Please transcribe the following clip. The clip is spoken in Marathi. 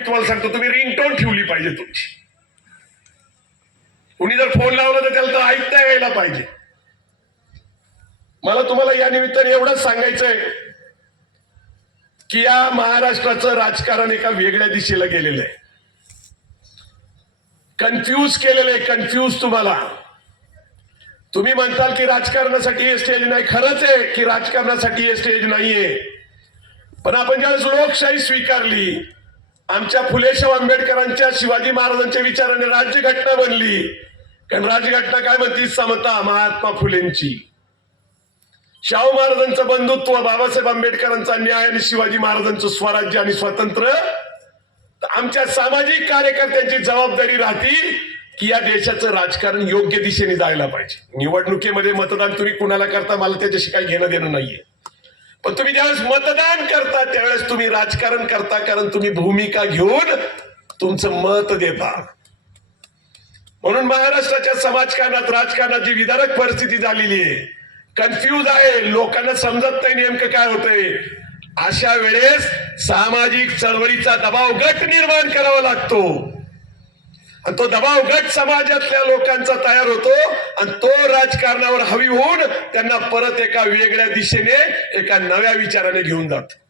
तुम्हाला सांगतो तुम्ही रिंगटोन ठेवली पाहिजे तुमची. कुणी जर फोन लावला तर त्याला तर ऐकता यायला पाहिजे. मला तुम्हाला या निमित्ताने एवढंच सांगायचंय की या महाराष्ट्राचं राजकारण एका वेगळ्या दिशेला गेलेलं आहे. कन्फ्यूज केलेलं आहे कन्फ्यूज तुम्हाला. तुम्ही म्हणताल की राजकारणासाठी हे स्टेज नाही. खरंच आहे की राजकारणासाठी हे स्टेज नाहीये. पण आपण ज्यावेळेस लोकशाही स्वीकारली आमच्या फुलेशाव आंबेडकरांच्या शिवाजी महाराजांच्या विचाराने राज्यघटना बनली. कारण राज्यघटना काय म्हणती? समता महात्मा फुलेंची. शाहू महाराजांचं बंधुत्व बाबासाहेब आंबेडकरांचा न्याय आणि शिवाजी महाराजांचं स्वराज्य आणि स्वातंत्र्य. आमच्या सामाजिक कार्यकर्त्यांची जबाबदारी राहती की या देशाचं राजकारण योग्य दिशेने जायला पाहिजे. निवडणुकीमध्ये मतदान तुम्ही कुणाला करता? मला त्याच्याशी काही घेणं देणं नाहीये. पण तुम्ही ज्यावेळेस मतदान करता त्यावेळेस तुम्ही राजकारण करता कारण तुम्ही भूमिका घेऊन तुमचं मत देता. म्हणून महाराष्ट्राच्या समाजकारणात राजकारणात जी विदारक परिस्थिती झालेली आहे कन्फ्यूज आहे लोकांना समजत नाही नेमकं काय होतंय. अशा वेळेस सामाजिक चळवळीचा दबाव गट निर्माण करावा लागतो. तो दबाव गट समाजातल्या लोकांचा तयार होतो आणि तो राजकारणावर हवी होऊन त्यांना परत एका वेगळ्या दिशेने एका नव्या विचाराने घेऊन जातो.